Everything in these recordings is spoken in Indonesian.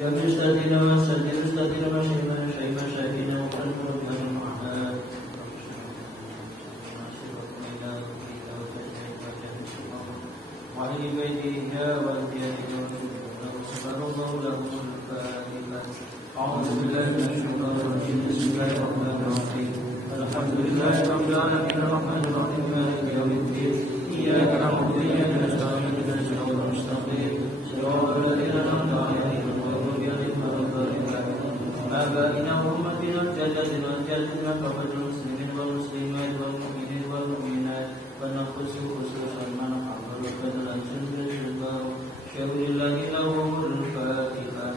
يا مستدين وسدد مستدين وشيما شيما شاهدين وقلب ربنا معها وعلي بيتها والديانها وسبحان الله لهم الفاتحة. أعوذ بالله من الشيطان الرجيم. بسم الله الرحمن الرحيم. الحمد لله رب العالمين الرحمن الرحيم مالك يوم الدين. إياك نعبد وإياك نستعين اهدنا الصراط المستقيم صراط الذين أنعمت عليهم غير المغضوب عليهم ولا الضالين. آبائنا وأمتنا جدتنا وجدتنا كفر المسلمين والمسلمات والمؤمنين والمؤمنات ونقص خصوصا من حضر بدلا سنة الله شر الله لهم الفاتحة.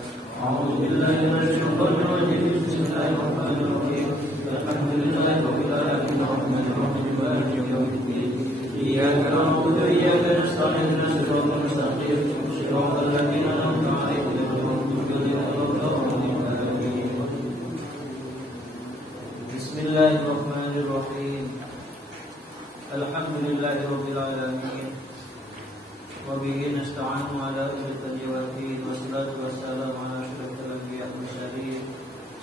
أعوذ بالله من الشيطان الرجيم. بسم الله الرحمن الرحيم. الحمد لله رب العالمين الرحمن الرحيم مالك يوم الدين. إياك نعبد وإياك نستعين اهدنا الصراط المستقيم صراط الذين أنعمت عليهم غير المغضوب عليهم ولا الضالين. بسم الله الرحمن الرحيم. الحمد لله رب العالمين وبه نستعين على أمور الدين والصلاة والسلام على أشرف الأنبياء والمرسلين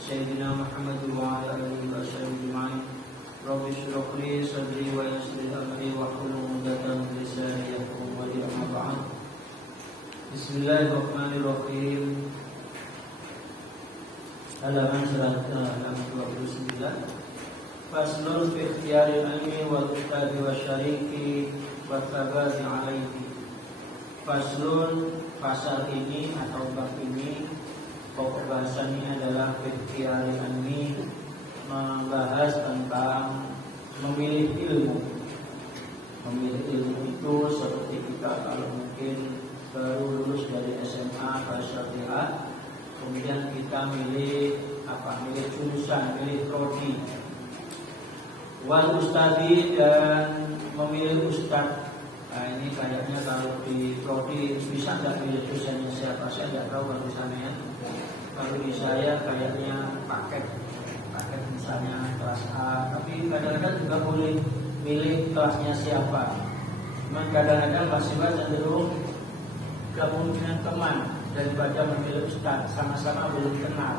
سيدنا محمد وعلى آله وصحبه أجمعين. رب اشرح لي صدري ويسر لي أمري واحلل عقدة من لساني يفقهوا قولي. أما بعد. بسم الله الرحمن الرحيم. Halaman 129. Faslun fi ikhtiyaril ilmi wal ustadi wasyariki wa thabati alaihi. Faslun, pasal ini atau bab ini pokok bahasanya adalah fi ikhtiyaril ilmi, membahas tentang memilih ilmu. Memilih ilmu itu seperti kita kalau mungkin baru lulus dari SMA syariah, kemudian kita milih jurusan, milih prodi. Wal ustadi, dan memilih ustad. Nah ini kayaknya kalau di prodi bisa nggak milih dosennya siapa, saya nggak tahu kalau di sana ya. Kalau di saya kayaknya paket misalnya kelas A, tapi kadang-kadang juga boleh milih kelasnya siapa. Cuman kadang-kadang mahasiswa cenderung kemungkinan teman daripada memilih ustaz, sama-sama belum kenal.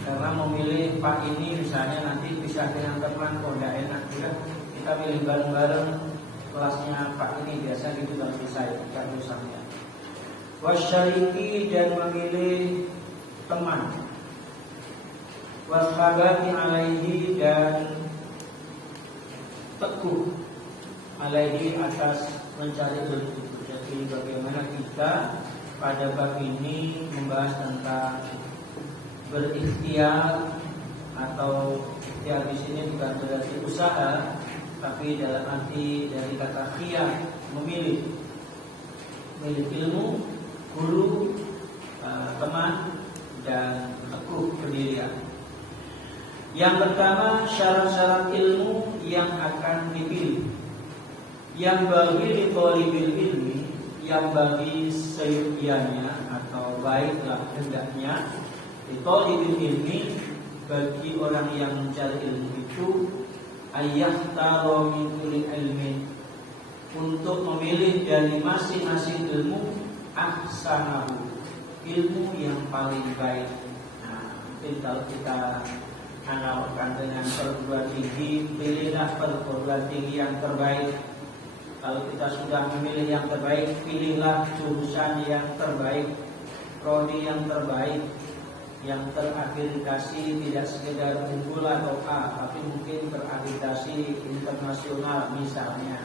Karena memilih Pak ini misalnya nanti bisa dengan teman, kok nggak enak juga kita milih bareng-bareng kelasnya Pak ini, biasa gitu kalau saya misalnya. Wasyariki, dan memilih teman. Washabati alaihi, dan teguh alaihi, atas mencari ilmu. Jadi bagaimana kita pada bab ini membahas tentang berikhtiar, atau ikhtiar di sini bukan berarti usaha, tapi dalam arti dari kata khiyar, memilih ilmu, guru, teman, dan teguh pendirian. Yang pertama, syarat-syarat ilmu yang akan dipilih. Yang bagi litolibil ilmi, yang bagi seyukiannya atau baiklah hendaknya, litolibil ilmi, bagi orang yang mencari ilmu itu, ayyahtaro min kulli ilmin, untuk memilih dari masing-masing ilmu ahsanahu, ilmu yang paling baik. Nah, mungkin kalau kita analogkan dengan perguruan tinggi, pilihlah perguruan tinggi yang terbaik. Kalau kita sudah memilih yang terbaik, pilihlah jurusan yang terbaik, prodi yang terbaik, yang terakreditasi, tidak sekedar unggul atau A, tapi mungkin terakreditasi internasional misalnya.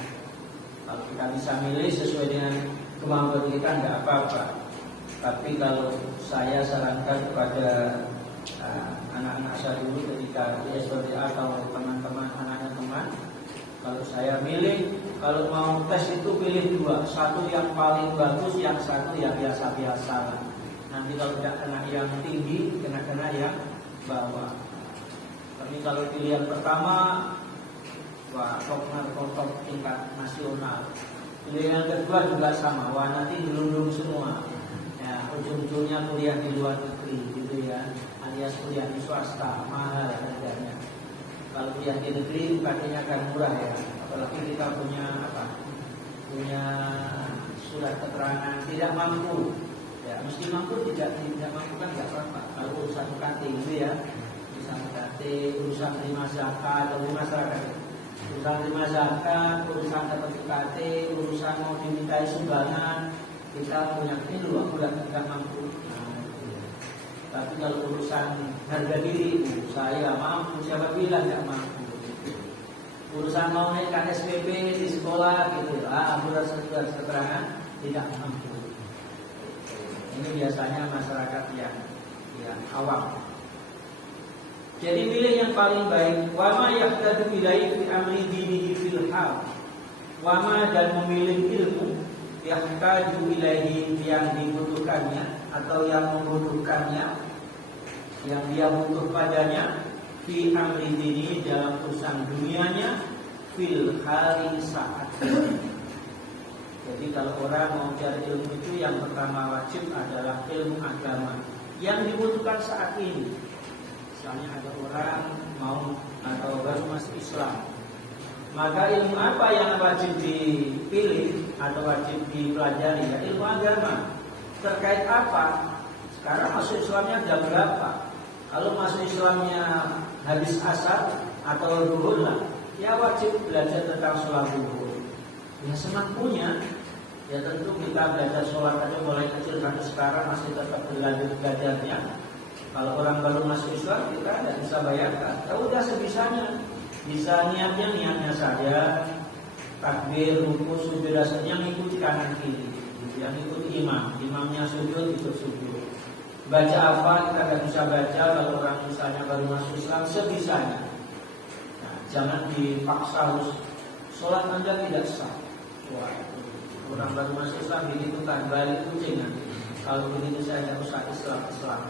Kalau kita bisa milih sesuai dengan kemampuan kita, nggak apa-apa. Tapi kalau saya sarankan kepada anak-anak saya dulu ketika di SPDA atau teman-teman anak-anak teman, kalau saya milih, kalau mau tes itu pilih dua, satu yang paling bagus, yang satu yang biasa-biasa. Nanti kalau tidak kena yang tinggi, kena yang bawah. Tapi kalau pilihan pertama, wah top tingkat nasional. Pilihan kedua juga sama, wah nanti gelundung semua. Ya, ujung-ujungnya kuliah di luar negeri, gitu ya. Alias kuliah di swasta, mahal harganya. Kalau kuliah di negeri katanya akan murah ya. Apalagi kita punya surat keterangan tidak mampu. Ya, Ya, mesti mampu, tidak mampu kan nggak apa-apa. Kalau urusan UKT itu ya, urusan UKT, urusan terima zakat atau masyarakat, urusan terima zakat, urusan dapat UKT, urusan mau dimintai sumbangan, kita punya ini dulu, aku nggak mampu. Tapi kalau urusan harga diri, saya mampu, siapa bilang nggak mampu? Urusan mau naikkan SPP di sekolah gitu, surat keterangan tidak mampu. Ini biasanya masyarakat yang awam. Jadi pilih yang paling baik. Wama yahtadu ilaihi fi amri dinihi fil hal. Wama dan memilih ilmu yahtadu ilaihi yang dibutuhkannya atau yang membutuhkannya, yang dia butuh padanya fi amri dini dalam urusan dunianya fil hari saat ini. Jadi kalau orang mau cari ilmu itu yang pertama wajib adalah ilmu agama yang dibutuhkan saat ini. Misalnya ada orang mau atau baru masuk Islam, maka ilmu apa yang wajib dipilih atau wajib dipelajari? Ya ilmu agama. Terkait apa? Sekarang masuk Islamnya jam berapa? Kalau masuk Islamnya habis asar atau zuhur lah, ya wajib belajar tentang sholat zuhur. Ya semampunya. Ya tentu kita belajar sholat aja mulai kecil sampai sekarang masih tetap berlanjut belajarnya. Kalau orang baru masuk Islam kita tidak bisa bayarkan. Ya udah sebisanya. Bisa niatnya saja. Takbir, rukuk, sujud, yang ikuti kanan kiri. Yang ikuti imam. Imamnya sujud, ikut sujud. Baca apa kita tidak bisa baca. Kalau orang misalnya baru masuk Islam sebisanya. Nah, jangan dipaksa harus sholat Anda tidak sah. Wah, orang baru masuk Islam begitu kan balik kucing nanti. Kalau begitu saya tidak usah Islam.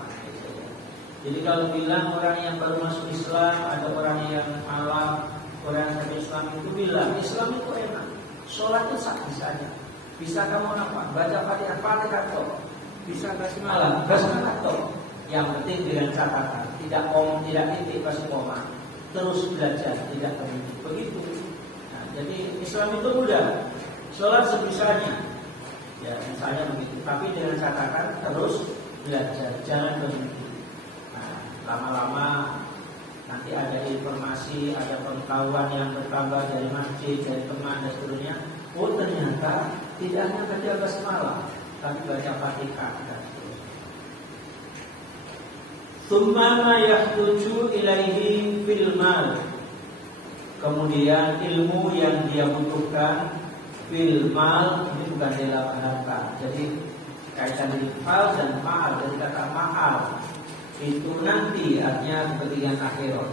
Jadi kalau bilang orang yang baru masuk Islam, ada orang yang alam, orang yang dari Islam itu bilang Islam itu enak, sholatnya sah bisanya. Bisa kamu apa? Baca Fatihah toh. Bisa kasih malam, kasih toh. Yang penting dengan catatan, tidak titik kasih koma. Terus belajar, tidak berhenti. Begitu. Nah, jadi Islam itu mudah. Sholat sebisanya, ya misalnya begitu. Tapi dengan catatan terus belajar, jangan berhenti. Nah, lama-lama nanti ada informasi, ada pengetahuan yang bertambah dari masjid, dari teman dan seterusnya. Oh ternyata tidak hanya baca basmalah, tapi baca Fatihah dan seterusnya. Tsumma yahtuju ilaihi fil mal. Kemudian ilmu yang dia butuhkan fil mal, ini bukan dalam harta. Jadi kaitan dengan fal dan ma'al. Dari kata ma'al itu nanti artinya kepentingan akhirat.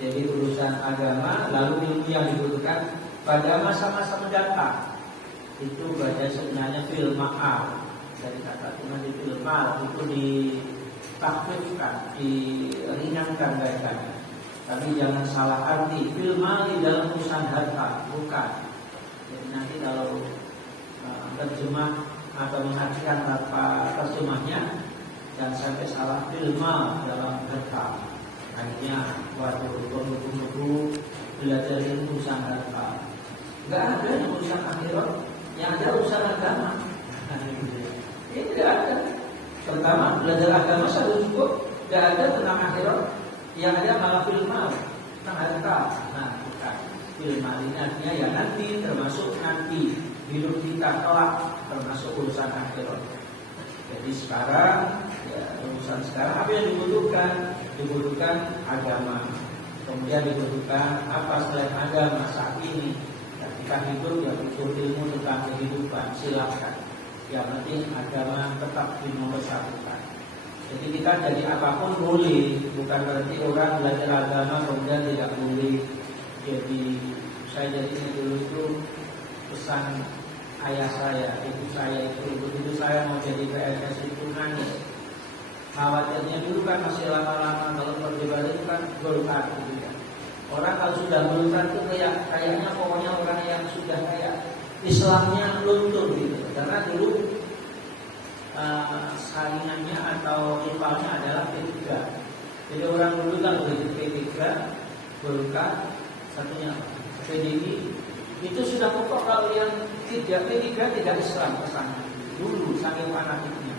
Jadi urusan agama, lalu ilmu yang dibutuhkan pada masa-masa mendatang. Itu baca sebenarnya fil ma'al. Dari kata di fil mal itu ditakhfifkan, diringankan kaitannya. Tapi jangan salah arti fil mal di dalam urusan harta, bukan. Jadi nanti kalau terjemah atau mengartikan apa terjemahnya dan sampai salah filma dalam harta, akhirnya waktu berbuku belajar urusan harta, nggak ada yang urusan akhirat, yang ada urusan agama. Ini tidak ada. Pertama belajar agama satu cukup, tidak ada tentang akhirat, yang ada malah filma tentang harta. Nah, bukan. Ilmu ini artinya ya nanti, termasuk nanti hidup kita kelak, termasuk urusan akhirat. Jadi sekarang ya urusan sekarang apa yang dibutuhkan agama. Kemudian dibutuhkan apa selain agama saat ini. Ya, kita hidup ya butuh ilmu tentang kehidupan, silakan. Yang penting agama tetap dinomorsatukan. Jadi kita jadi apapun boleh, bukan berarti orang belajar agama kemudian tidak boleh. Jadi saya jadi dulu itu pesan ayah saya, ibu saya itu begitu saya mau jadi PNS itu nangis. Khawatirnya dulu kan masih lama-lama kalau beribadah itu kan golkar gitu ya. Orang kalau sudah golkar itu kayaknya pokoknya orang yang sudah kayak Islamnya luntur gitu. Karena dulu saingannya atau rivalnya adalah P3. Jadi orang dulu kan begitu P3, golkar, satunya PDI itu sudah pokok. Kalau yang tidak P3 tidak Islam pesannya. dulu saking fanatiknya.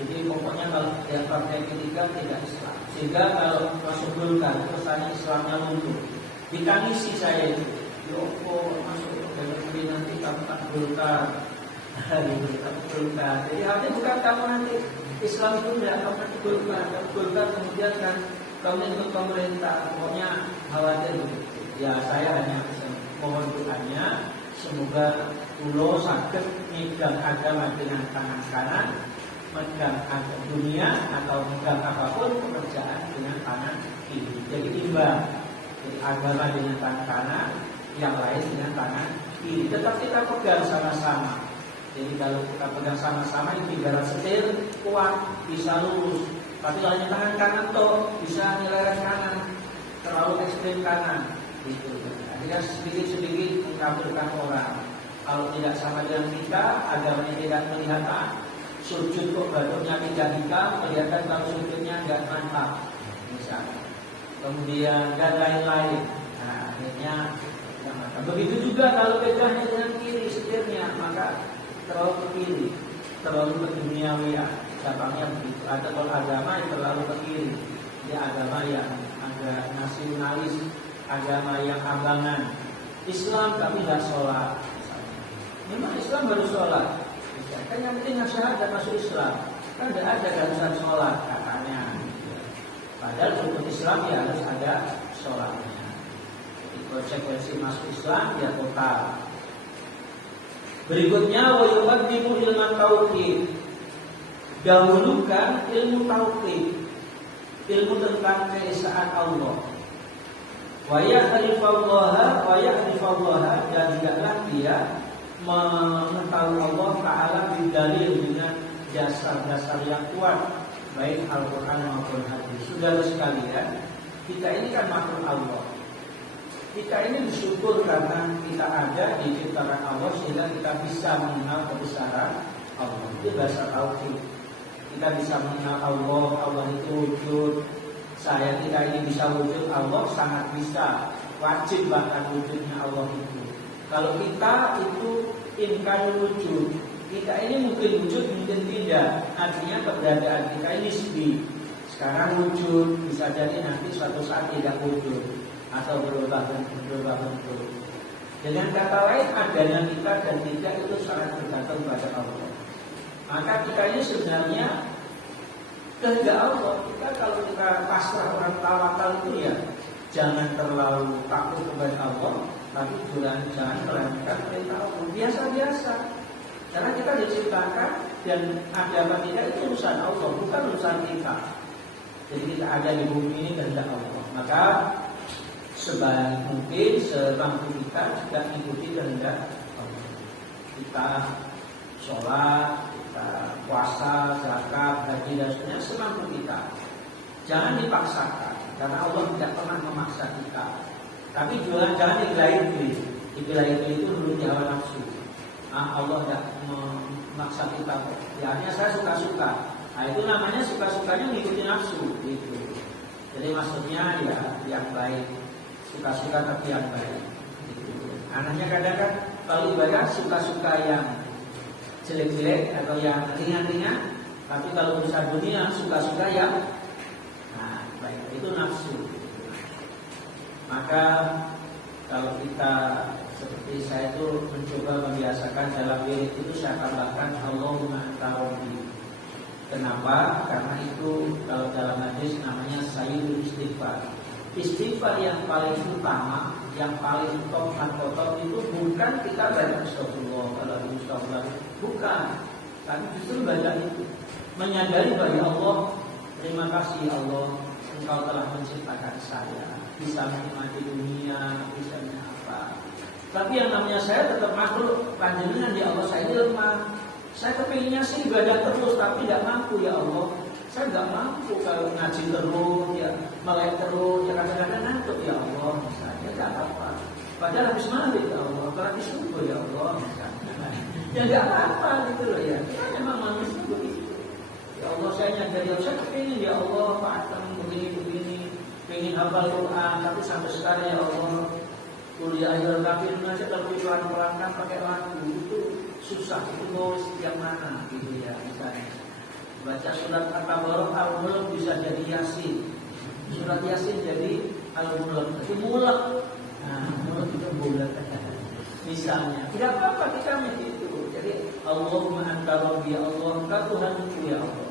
Jadi pokoknya kalau dia partai ketiga tidak Islam. Sehingga kalau masuk Golkar terus tanya Islamnya luntur. Ditangisi saya itu. Yoko masuk ke nanti kamu tak Golkar. Golkar. Jadi artinya bukan kamu nanti Islam itu tidak kamu Golkar. Golkar kemudian kan kamu ikut pemerintah. Pokoknya khawatir begitu. Ya saya hanya mohon doanya semoga ulo sakit megang agama dengan tangan kanan, megang agama dunia atau megang apapun pekerjaan dengan tangan kiri. Jadi imbang. Jadi agama dengan tangan kanan, yang lain dengan tangan kiri. Tetap kita pegang sama-sama. Jadi kalau kita pegang sama-sama ini ibarat setir kuat bisa lurus. Tapi hanya tangan kanan toh bisa nyeleret kanan, terlalu ekstrim kanan. Gitu. Akhirnya sedikit-sedikit mengkafirkan orang. Kalau tidak sama dengan kita, agamanya tidak kelihatan. Sujud kok batuknya tidak hitam, kelihatan kalau sujudnya enggak mantap. Misalnya. Kemudian dan lain-lain. Nah, akhirnya tidak mantap. Begitu juga kalau pegangnya dengan kiri setirnya, maka terlalu ke kiri, terlalu ke duniawian. Gampangnya begitu. Atau kalau agama yang terlalu ke kiri, dia agama yang agak nasionalis, agama yang abangan. Islam tapi tidak sholat. Memang Islam baru sholat. Kan yang penting syahadat masuk Islam. Kan tidak ada keharusan sholat katanya. Padahal untuk Islam ya harus ada sholatnya. Jadi konsekuensi masuk Islam ya total. Berikutnya wa yuqaddimu ilmu tauhid. Dahulukan ilmu tauhid, ilmu tentang keesaan Allah. Wa ya'rifallaha dan tidaklah dia mengetahui Allah Ta'ala bidalil dengan dasar-dasar yang kuat, baik Al-Quran maupun hadis. Saudara sekalian, kita ini kan makhluk Allah. Kita ini bersyukur karena kita ada di ciptaan Allah sehingga kita bisa mengenal kebesaran Allah. Itu bahasa tauhid. Kita bisa mengenal Allah, Allah itu wujud. Kita ini bisa wujud Allah, sangat bisa. Wajib bahkan wujudnya Allah itu. Kalau kita itu imkan wujud, kita ini mungkin wujud, mungkin tidak. Artinya keberadaan kita ini nisbi. Sekarang wujud, bisa jadi nanti suatu saat tidak wujud atau berubah bentuk. Dengan kata lain, adanya kita dan tidak itu sangat bergantung pada Allah. Maka kita ini sebenarnya kehendak Allah. Kita kalau kita pasrah orang tawakal itu ya jangan terlalu takut kepada Allah, tapi jangan melanggar perintah Allah. Biasa-biasa. Karena kita diciptakan dan ada apa tidak itu urusan Allah, bukan urusan kita. Jadi kita ada di bumi ini kehendak Allah. Maka sebaik mungkin semampu kita juga mengikuti kehendak Allah. Kita sholat, kita puasa, zakat, haji dan sebagainya semampu kita. Jangan dipaksakan, karena Allah tidak pernah memaksa kita. Tapi juga jangan digelai-gelai. Digelai-gelai itu dulu di hawa nafsu. Allah tidak memaksa kita. Ya, artinya saya suka-suka. Nah itu namanya suka-sukanya mengikuti nafsu. Gitu. Jadi maksudnya ya yang baik. Suka-suka tapi yang baik. Gitu. Anaknya kadang-kadang kalau ibadah suka-suka yang jelek-jelek atau yang ringan-ringan. Tapi kalau urusan dunia suka-suka yang baik, itu nafsu. Maka kalau kita seperti saya itu mencoba membiasakan dalam wirid itu saya tambahkan Allahumma anta rabbi. Kenapa? Karena itu kalau dalam hadis namanya sayyidul istighfar. Istighfar yang paling utama, yang paling top itu bukan kita baca astagfirullah, bukan. Tapi justru baca itu menyadari bahwa Allah, terima kasih Allah, Engkau telah menciptakan saya, bisa menikmati dunia, bisa apa. Tapi yang namanya saya tetap makhluk, panjenengan ya Allah, saya ini lemah. Saya kepinginnya sih ibadah terus, tapi tidak mampu ya Allah. Saya nggak mampu kalau ngaji terus, ya melek terus, ya kadang-kadang ngantuk ya Allah, misalnya nggak apa-apa. Padahal habis maghrib ya Allah, habis subuh ya Allah, misalnya. Ya nggak apa-apa gitu loh ya. Kita memang manusia begitu. Ya Allah saya nyadari, saya kepingin ya Allah, Pak begini, pengen hafal Quran, tapi sampai sekarang ya Allah kuliah akhir kafir aja kalau pelan-pelan kan pakai lagu itu susah itu nulis yang mana gitu ya, misalnya baca surat At-Tabarok Al-Mulk bisa jadi Yasin, surat Yasin jadi Al-Mulk, tapi mulak, nah mulak itu bulat misalnya, tidak apa-apa kita begitu. Jadi Allahumma anta rabbi, Allah engkau Tuhanku ya Allah.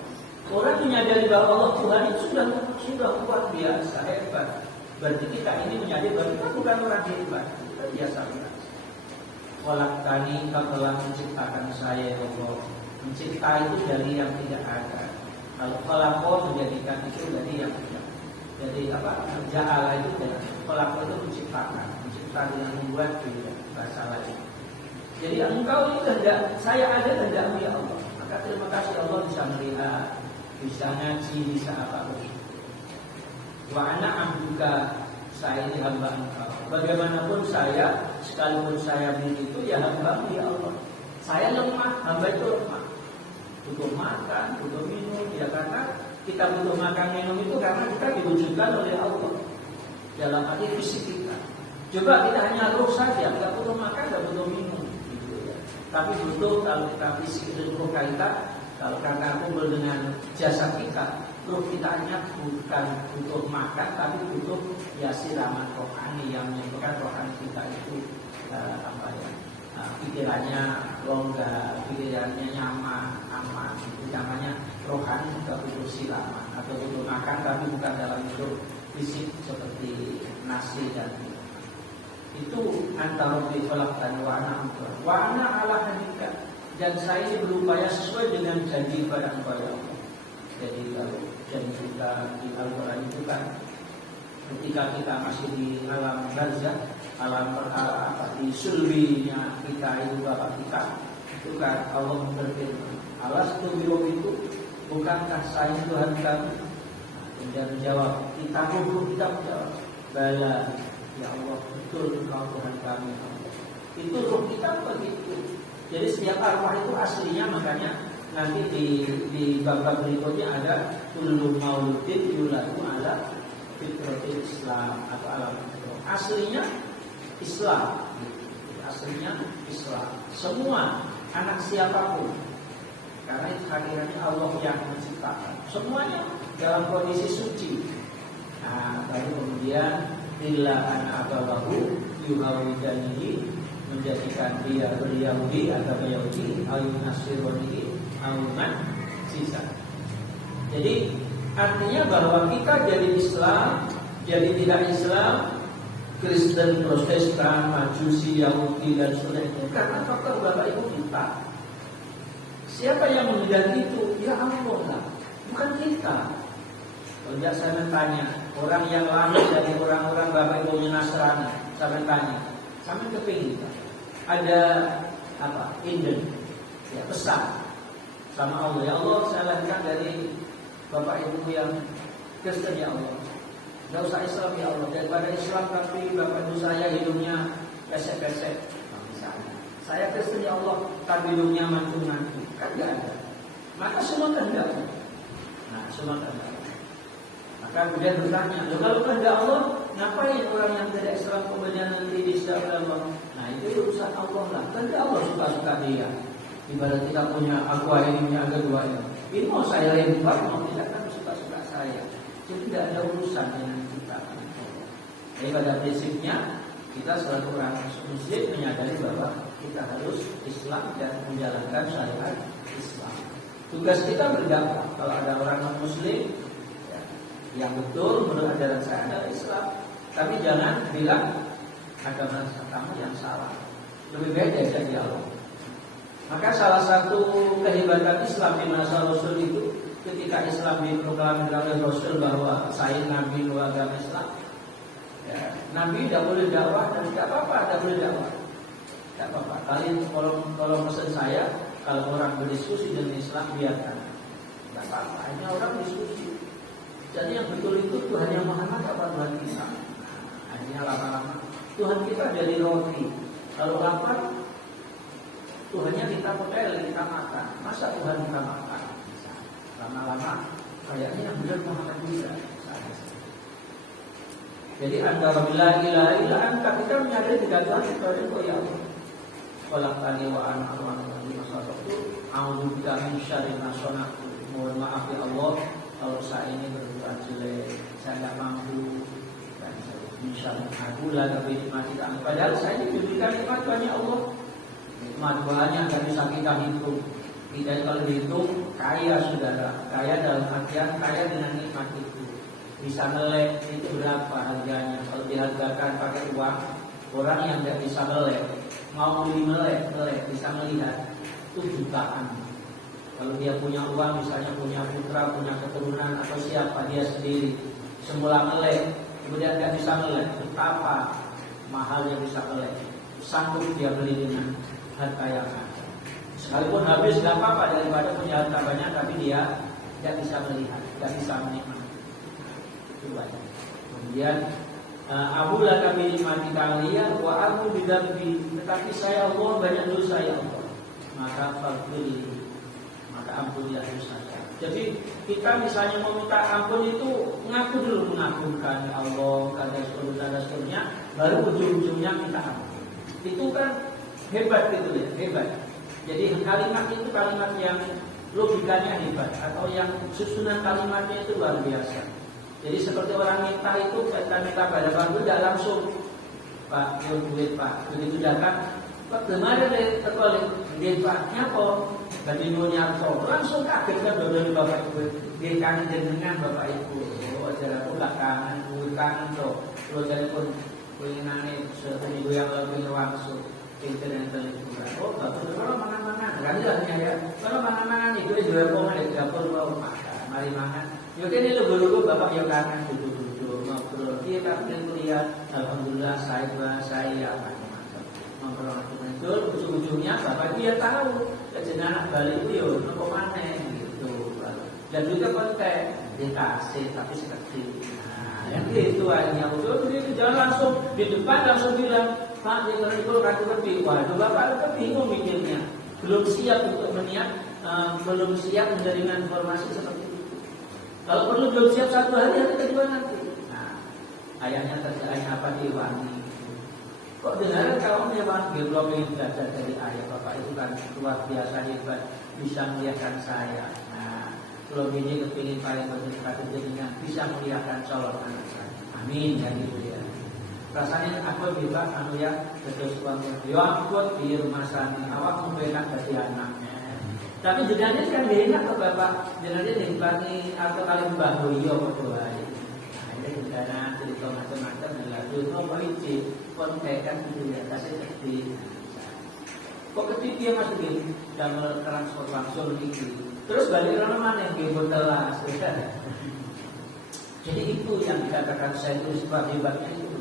Orang menyadari bahwa Allah Tuhan itu sudah kuat biasa, hebat. Berarti kita ini menyadari bahwa kita bukan orang hebat, kita biasa-biasa. Khalaqtani, engkau telah menciptakan saya ya Allah. Mencipta itu dari yang tidak ada. Kalau khalaqo menjadikan itu dari yang tidak. Jadi apa? Ja'ala itu dari khalaqo itu menciptakan, mencipta dengan membuat juga bahasa lain. Jadi engkau ini kehendak, saya ada kehendakmu ya Allah. Maka terima kasih Allah bisa melihat, bisa ngaji, bisa apapun. Wa ana abduka, saya ini hamba engkau. Bagaimanapun saya, sekalipun saya begitu ya hamba ya Allah. Saya lemah, hamba itu lemah. Butuh makan, butuh minum, ya karena kita butuh makan minum itu karena kita diwujudkan oleh Allah dalam arti fisik kita. Coba kita hanya roh saja, nggak butuh makan, nggak butuh minum, gitu ya. Tapi butuh kalau kita fisik dan roh kita, kalau karena kumpul dengan jasa kita, roh kita hanya bukan butuh makan, tapi butuh ya siraman rohani yang menyebabkan rohani kita itu pikirannya longgar, pikirannya nyaman, aman. Itu namanya rohani juga butuh siraman atau butuh makan, tapi bukan dalam bentuk fisik seperti nasi dan itu antara di khalaqtan wa ana ala hadika, dan saya ini berupaya sesuai dengan janji pada engkau ya Allah. Jadi kalau janji kita di Al-Quran itu kan ketika kita masih di alam barzakh, alam di sulbinya kita itu bapak kita, itu kan Allah berfirman, alastu birabbikum, bukankah saya Tuhan kamu? Dan menjawab, kita menjawab, bala ya Allah, betul engkau Tuhan kami. Itu roh kita begitu. Jadi setiap arwah itu aslinya, makanya nanti di bab berikutnya ada kullu mauludin yuladu ala fitratil Islam atau alam fitrah. Aslinya Islam. Aslinya Islam. Semua anak siapapun, karena itu hakikatnya Allah yang menciptakan. Semuanya dalam kondisi suci. Nah, baru kemudian illa ana abawahu yuhawidanihi, menjadikan dia beryahudi agama Yahudi, al-nasironi, al-man sisa. Jadi artinya bahwa kita jadi Islam, jadi tidak Islam, Kristen, Protestan, Majusi, Yahudi dan sebagainya, karena faktor Bapak Ibu kita. Siapa yang menghendaki itu? Ya Allah lah, bukan kita. Kalau saya tanya orang yang lahir dari orang-orang Bapak Ibu Nasrani, saya tanya, kami kepingin ada apa? Inden, ya pesan sama Allah. Ya Allah, saya lahirkan dari Bapak Ibu yang Kristen ya Allah. Gak usah Islam ya Allah. Daripada Islam tapi Bapak Ibu saya hidungnya pesek-pesek. Misalnya, saya Kristen ya Allah, tapi hidungnya mantu-mantu. Kan gak ada. Maka semua kehendak. Nah, semua kehendak. Maka kemudian bertanya, kalau kehendak Allah, ngapain orang yang tidak Islam kemudian nanti disebut Allah? Nah, itu urusan Allah lah. Kehendak Allah suka-suka dia. Ibarat kita punya aqua ini, punya ada dua ini. Ini mau saya lempar, mau tidak kan suka-suka saya. Jadi tidak ada urusan dengan kita. Jadi pada prinsipnya kita selalu orang Muslim menyadari bahwa kita harus Islam dan menjalankan syariat Islam. Tugas kita berdakwah. Kalau ada orang non-Muslim yang betul menurut ajaran saya adalah Islam, tapi jangan bilang agama kamu yang salah. Lebih baik diajak dialog. Maka salah satu kehebatan Islam di masa Rasul itu, ketika Islam diproklamasi oleh Rasul bahwa saya Nabi agama Islam, ya, Nabi tidak boleh dakwah dan tidak apa-apa, tidak boleh dakwah, tidak apa-apa. Kalian kalau pesan saya, kalau orang berdiskusi dengan Islam biarkan, tidak apa-apa. Hanya orang diskusi. Jadi yang betul itu Tuhan yang Muhammad apa Tuhan kita? Hanya lama-lama Tuhan kita jadi roti. Kalau lapar, Tuhannya kita petel, kita makan. Masa Tuhan kita makan? Lama-lama kayaknya yang benar Muhammad juga. Jadi antara bila ilaha illa anta, kita menyadari tiga Tuhan itu ya Allah. Walaqani wa ana itu a'udzubika min syarri ma sana'tu. Mohon maaf ya Allah kalau saya ini berbuat jelek, saya tidak mampu dan insyaallah aku lah tapi nikmati kamu. Padahal saya diberikan nikmat banyak Allah. Nikmat banyak dan bisa kita hitung. Kita kalau dihitung kaya saudara, kaya dalam artian kaya dengan nikmat itu. Bisa melek itu berapa harganya? Kalau dihargakan pakai uang, orang yang tidak bisa melek mau beli melek bisa melihat itu jutaan. Kalau dia punya uang, misalnya punya putra, punya keturunan atau siapa dia sendiri, semula melek, kemudian tidak bisa melek, betapa mahalnya bisa melek. Sanggup dia beli dengan harga yang ada. Sekalipun habis tidak apa-apa daripada punya harta banyak, tapi dia tidak bisa melihat, tidak bisa menikmati. Itu banyak. Kemudian Abu la kami nikmati kalian wa aku bidambi, tetapi saya Allah banyak dosa ya Allah, maka faghfirli, maka ampunilah dosa saya. Jadi kita misalnya mau minta ampun itu ngaku dulu, mengagunkan ya Allah dan seterusnya, baru ujung-ujungnya minta ampun. Itu kan hebat gitu ya, hebat. Jadi kalimat itu kalimat yang logikanya hebat, atau yang susunan kalimatnya itu luar biasa. Jadi seperti orang minta itu, kita minta pada Pak tidak langsung Pak, duit Pak, begitu datang Pak, kemarin terkolik duit Pak, nyapa tadi mau nyapa, langsung kaget kan dari Bapak Ibu, dia kangen dengan Bapak Ibu. Oh, ajar aku gak kangen tuh. Kalau jadi pun pengenane seminggu yang lalu langsung internet itu. Oh, Bapak kalau mangan-mangan, kan jelasnya ya. Kalau mangan-mangan itu jual komen di dapur mau makan, mari makan. Yaudah ini logo-logo Bapak yang kangen duduk-duduk ngobrol. Dia tak kuliah, alhamdulillah saya macam-macam ngobrol itu. Ujung-ujungnya Bapak dia tahu jadi anak balik itu yo nopo maneh gitu. Dan juga konten dikasih tapi sekecil. Nah, yang itu akhirnya udah dia jalan langsung di depan langsung bilang, Pak, ini kalau kartu lebih. Waduh, Bapak itu bingung mikirnya, belum siap untuk belum siap menerima informasi seperti itu. Kalau perlu belum siap satu hari, hari kedua nanti. Nah, ayahnya terjadi apa diwangi. Kok dengar kalau memang belum belajar dari ayah Bapak itu kan luar biasa hebat, bisa melihatkan saya. Nah, kalau ini kepingin paling berdekat dengan bisa melihatkan calon anak saya. Amin ya gitu ya. Rasanya aku juga ya betul suami. Yo aku di rumah sana awak memberikan dari anaknya. Tapi jenazah kan dia enak ke Bapak, jenazah dipangi atau kali Mbah Boyo berdoa. Nah ini jenazah cerita macam-macam lalu apa itu kontekan itu ya kasih kecil. Kok kecil dia masukin dalam transport langsung itu. Terus balik orang mana yang dia telas, jadi itu yang dikatakan saya itu sebab hebatnya itu.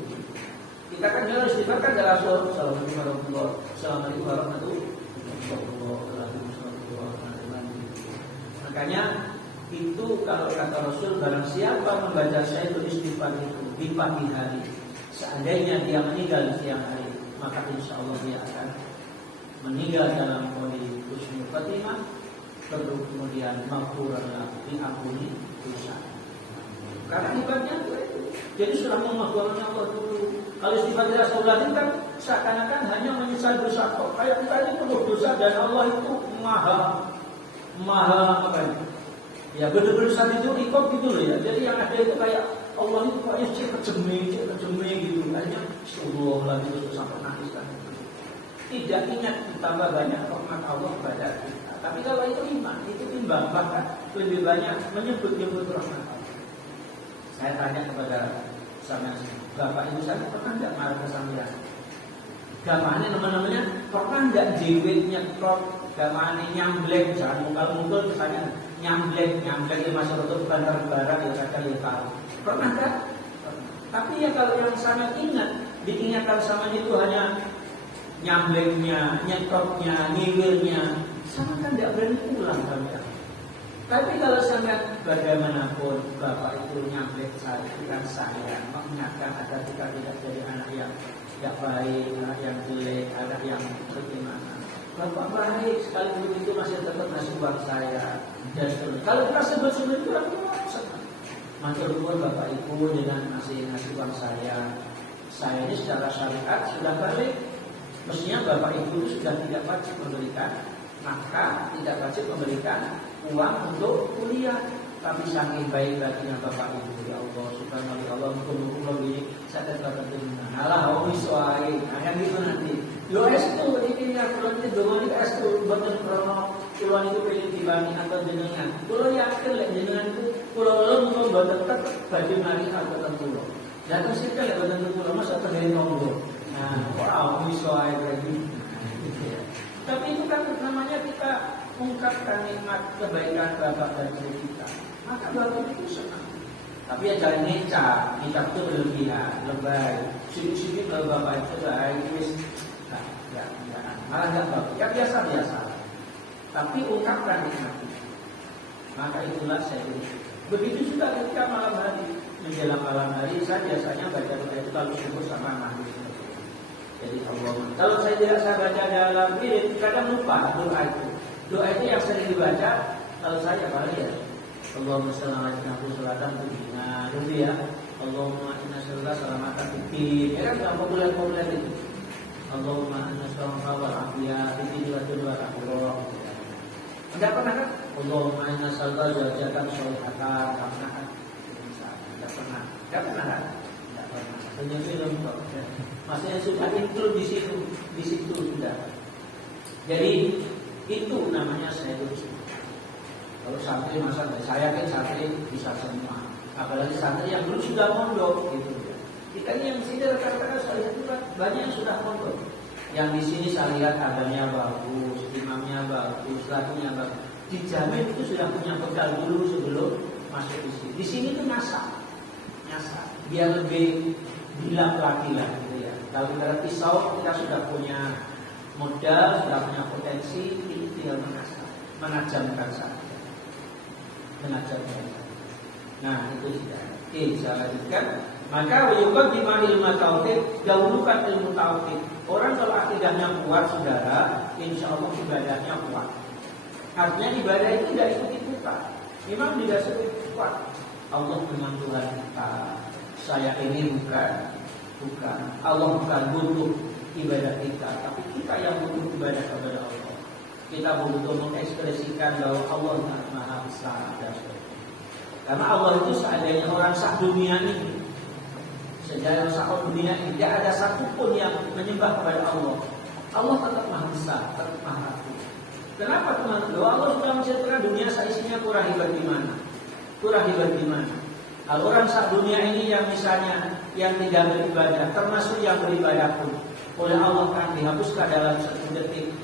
Kita kan harus istighfar adalah Assalamualaikum warahmatullahi wabarakatuh. Makanya itu kalau kata Rasul, barang siapa membaca saya tulis istighfar itu di pagi hari, seandainya dia meninggal di siang hari, maka insya Allah dia akan meninggal dalam kondisi husnul khatimah, kemudian maghfurlah, diampuni dosa. Karena ibaratnya itu. Jadi sudah mengakuinya Allah dulu. Kalau istighfar Rasulullah kan seakan-akan hanya menyesal dosa kok. Kayak kita ini penuh dosa dan Allah itu maha apa ini? Ya betul-betul saat itu ikut gitu loh ya. Jadi yang ada itu kayak Allah itu kayaknya kejemih gitu. Hanya Allah lagi terus sampai nangis kan. Tidak ingat ditambah banyak rahmat Allah kepada kita. Tapi kalau itu iman, itu timbang bahkan lebih banyak menyebut-nyebut rahmat Allah. Saya tanya kepada sama Bapak Ibu saya pernah tidak marah ke sampean? Gamane namanya pernah tidak jiwit nyetrok, gamane nyamblek, jangan mungkal-mungkal kesannya nyamblek di masyarakat bantar barat ya kadang ya tahu. Pernah kan? Tapi ya kalau yang sangat ingat, diingatkan sama itu hanya nyambleknya, nyetroknya, ngiwirnya, sama kan tidak berani pulang sampai. Tapi kalau sangat bagaimanapun Bapak itu nyampe saya kan sayang, mengingatkan agar kita tidak jadi anak yang tidak baik, anak yang jelek, anak yang bagaimana. Bapak baik sekalipun itu masih tetap ngasih uang saya dan seterusnya. Kalau kita sebut-sebut itu aku senang. Matur nuwun Bapak Ibu dengan masih ngasih uang saya ini secara syariat sudah balik. Mestinya bapak ibu itu sudah tidak wajib memberikan nafkah, tidak wajib memberikan uang untuk kuliah. Tapi saking baik baginya bapak ibu, ya Allah, subhanallah, ya Allah, mungkin ini saya tetap terima. Alah, oh soai, akan gitu nanti. Lo itu ini yang kalau itu doang itu es itu betul krono, pulau itu pilih dibanding atau jenengan. Pulau yakin lah jenengan itu pulau mau buat tetap baju mari atau tentu. Dan terus kita lihat tentu pulau masa terjadi nombor. Nah, wow, soai berarti. Tapi itu kan namanya kita ungkapkan nikmat kebaikan bapak dan ibu kita. Maka bapak itu senang. Tapi ya jangan necap itu berlebihan, lebay. Sibuk-sibuk kalau bapak itu baik, malah nggak bagus. Ya biasa-biasa. Tapi ungkapkan nikmat. Maka itulah saya bilang. Begitu juga ketika malam hari, menjelang malam hari, saya biasanya baca doa itu lalu syukur sama mahdi. Jadi Allah. Kalau saya tidak baca dalam diri, kadang lupa doa itu. Doa itu yang sering dibaca. Kalau saya paling ya Allahumma shalli ala Muhammad salatan tudina, gitu ya. Allahumma inna sholata salamatan fiddin. Ya kan populer itu. Allahumma inna sholata wal afiyah fiddin wa dunya wa akhirah. Enggak pernah kan? Allahumma inna sholata zawjatan sholihatan. Enggak pernah kan? Enggak pernah. Hanya film kok. Maksudnya sudah intro di situ sudah. Jadi itu namanya saya bersyukur. Kalau santri masa saya kan santri bisa semua, apalagi santri yang dulu sudah mondok gitu. Kita ini yang di sini rekan-rekan saya itu kan banyak yang sudah mondok. Yang di sini saya lihat adanya bagus, imamnya bagus, lagunya bagus. Dijamin itu sudah punya bekal dulu sebelum masuk di sini. Di sini tuh nyasar, biar lebih bilang lagi lah gitu ya. Kalau kita pisau kita sudah punya modal, sudah punya potensi, ini tinggal menajamkan saja. Nah itu sudah. Saya lanjutkan. Maka wajib dimana ilmu tauhid, dahulukan ilmu tauhid. Orang kalau akidahnya kuat, saudara, insya Allah ibadahnya kuat. Artinya ibadah itu tidak ikut-ikutan. Memang tidak kuat. Allah memang Tuhan kita. Saya ini bukan. Allah bukan butuh ibadah kita, tapi kita yang butuh ibadah kepada Allah. Kita butuh mengekspresikan bahwa Allah Maha Besar dan sebagainya. Karena Allah itu seandainya orang sak dunia ini, sejarah sak dunia ini, tidak ada satupun yang menyembah kepada Allah. Allah tetap Maha Besar, tetap Maha Agung. Kenapa teman-teman? Allah sudah menciptakan dunia seisinya kurang hebat di mana? Kalau orang sak dunia ini yang misalnya yang tidak beribadah, termasuk yang beribadah pun, oleh Allah kan dihapuskan dalam satu detik.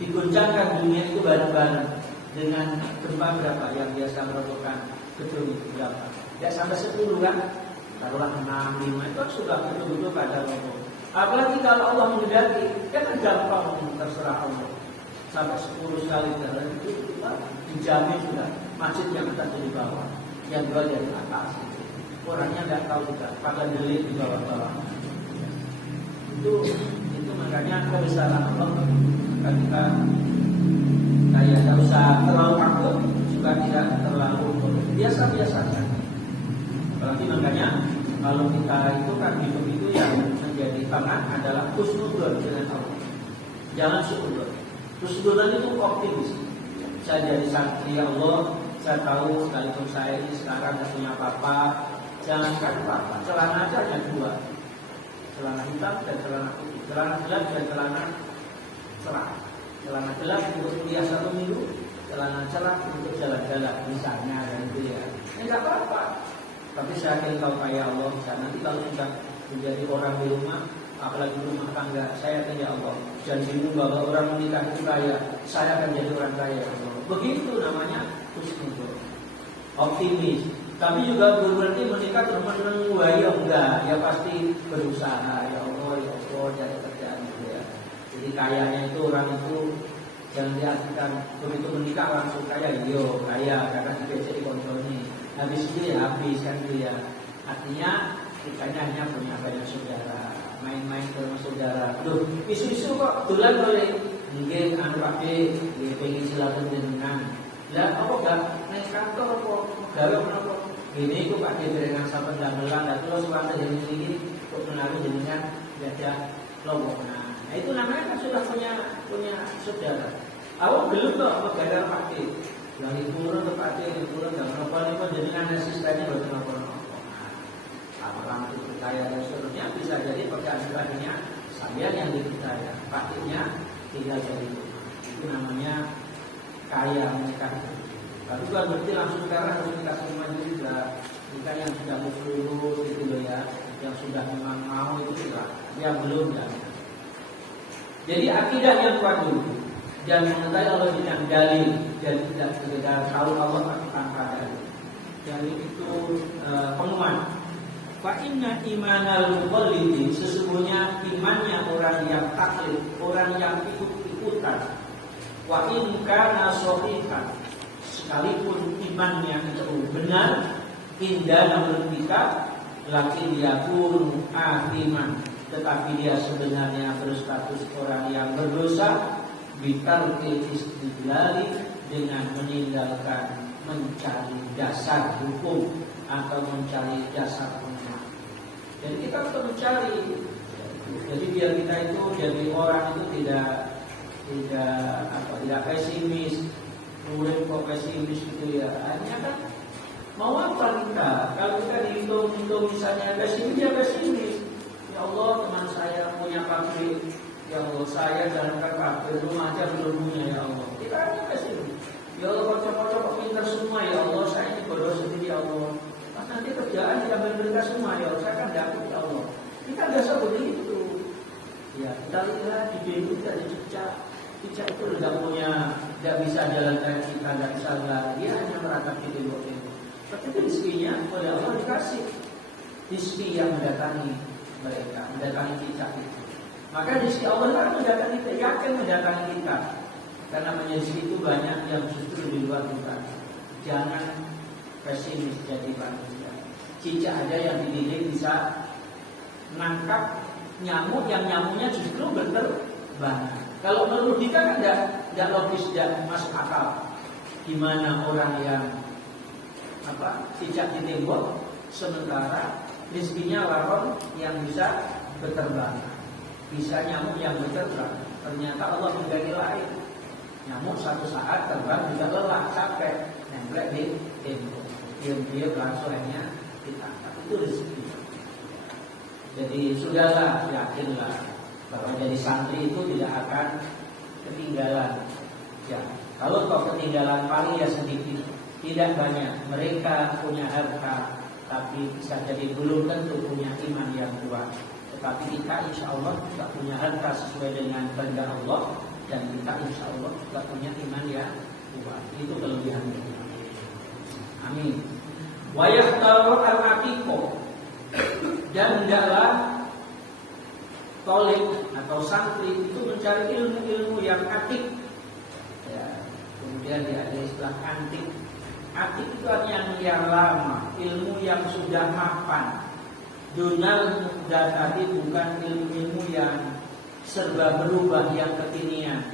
Digoncangkan dunia itu bareng-bareng dengan gempa berapa yang biasa merobohkan gedung itu berapa? Tidak sampai 10 kan? Taruhlah 6, 5 itu sudah betul-betul pada roboh. Apalagi kalau Allah menghendaki, kan gampang terserah Allah. Sampai 10 kali jalan itu dijamin sudah masjid yang atas di bawah, yang dua dari atas. Orangnya nggak tahu juga, pada delik di bawah-bawah. Itu makanya kebesaran Allah. Kita tidak usah terlalu takut, juga tidak terlalu biasa-biasa saja. Apalagi makanya kalau kita itu kan hidup itu yang menjadi pangan adalah husnudzon dengan Allah. Jangan suudzon. Husnudzon itu optimis. Saya jadi santri Allah, saya tahu sekalipun saya ini sekarang tidak punya apa-apa, jangankan apa-apa, celana aja hanya 2. Celana hitam dan celana putih, celana gelap dan celana cerah. Celana gelap untuk kuliah 1 minggu, celana cerah untuk jalan-jalan misalnya, dan itu ya. Enggak apa-apa. Tapi saya yakin kalau kaya Allah, nanti kalau sudah menjadi orang di rumah, apalagi rumah tangga, saya yakin ya Allah, janjimu bahwa orang menikah itu kaya, saya akan jadi orang kaya. Begitu namanya husnudzon, optimis. Tapi juga berarti menikah teman-teman ya enggak, ya pasti berusaha, ya Allah, cari kerjaan gitu ya. Jadi kayanya itu orang itu jangan diartikan begitu menikah langsung kaya, kaya karena di kontrolnya. Habis itu ya habis kan gitu ya. Artinya kita hanya punya banyak saudara, main-main ke saudara. Loh, isu-isu kok dolan boleh. Mungkin anu pakai dia pengen silaturahmi dengan. Lah apa enggak naik kantor apa gawe apa. Ini kok pakai dengan sahabat damelan dan terus suara jadi ini kok menaruh jenengan jajah lowong. Nah, Nah, itu namanya kan sudah punya saudara. Awak belum kok negara pakai. Yang itu turun ke pakai, itu turun ke apa jadi asistennya buat apa? Apakah itu percaya dan seterusnya bisa jadi pekerjaan saya yang dipercaya, pakainya tidak jadi. Itu namanya kaya menikah. Tapi bukan berarti langsung sekarang harus nikah semua juga. Nikah yang sudah lulus gitu loh ya, yang sudah memang mau itu juga, dia belum ya. Jadi akidah yang kuat dulu dan mengetahui Allah dengan dalil dan tidak sekedar tahu Allah tanpa dalil. Dan itu pengumuman. Fa inna imanal muqallidi, sesungguhnya imannya orang yang taklid, orang yang ikut-ikutan. Wa in kana sahihan, sekalipun imannya itu benar, indah namun kita lakin yakun ahiman, tetapi dia sebenarnya berstatus orang yang berdosa, bitarki istidlali, dengan meninggalkan mencari dasar hukum atau mencari dasar umat. Jadi kita harus mencari. Jadi biar kita itu jadi orang itu tidak pesimis, murid kok pesimis gitu ya. Hanya kan mau apa kita? Kalau kita dihitung misalnya pesimis ya pesimis. Ya Allah, teman saya punya pabrik. Ya Allah, saya jalankan pabrik, rumah aja belum punya ya Allah. Kita hanya pesimis. Ya Allah, kocok-kocok pintar semua ya Allah, saya ini bodoh sendiri ya Allah. Pas nanti kerjaan diambil mereka semua ya Allah, saya kan dapat ya Allah. Kita biasa begitu. Ya, kita lihat di demo kita dicicak. Cicak itu tidak bisa jalankan kita, tidak bisa lari. Dia hanya meratapi demo-demo. Tapi rezekinya oleh Allah dikasih. Rezeki yang mendatangi mereka, mendatangi cicak itu. Maka rezeki Allah kan mendatangi kita, yakin mendatangi kita. Karena rezeki itu banyak yang justru di luar kita. Jangan pesimis jadi manusia. Cicak aja yang dididik bisa menangkap nyamuk yang nyamuknya justru berterbangan. Kalau menurut kita kan tidak logis, tidak masuk akal. Gimana orang yang cicak di tembok, sementara rezekinya laron yang bisa berterbangan, bisa nyamuk yang berterbangan. Ternyata Allah mengganti lain. Nyamuk satu saat terbang juga lelah, capek, nempel di tembok. Diam-diam langsung hanya ditangkap. Itu rezeki. Jadi sudahlah, yakinlah bahwa jadi santri itu tidak akan ketinggalan. Ya, kalau kau ketinggalan paling ya sedikit, tidak banyak. Mereka punya harta, tapi bisa jadi belum tentu punya iman yang kuat. Tetapi kita insya Allah juga punya harta sesuai dengan kehendak Allah, dan kita insya Allah juga punya iman yang kuat. Itu kelebihan kita. Amin. Wa yahtaru al-aqiqah, dan hendaklah tolik atau santri itu mencari ilmu-ilmu yang atik. Ya, kemudian ada istilah antik. Atik itu artinya yang lama, ilmu yang sudah mapan. Dunal muda tadi bukan ilmu-ilmu yang serba berubah, yang kekinian.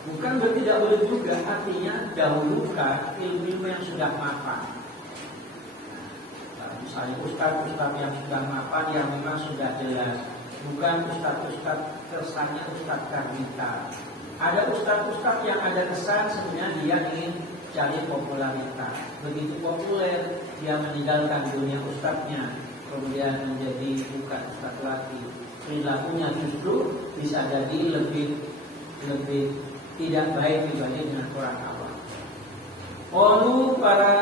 Bukan berarti tidak boleh juga, artinya dahulukan ilmu-ilmu yang sudah mapan. Misalnya ustaz-ustaz yang sudah mapan, yang memang sudah jelas. Bukan ustaz-ustaz kesannya ustaz karnita. Ada ustaz-ustaz yang ada kesan sebenarnya dia ingin cari popularitas. Begitu populer, dia meninggalkan dunia ustaznya, kemudian menjadi bukan ustaz lagi. Perilakunya justru bisa jadi lebih tidak baik dibanding dengan orang awam. Lalu para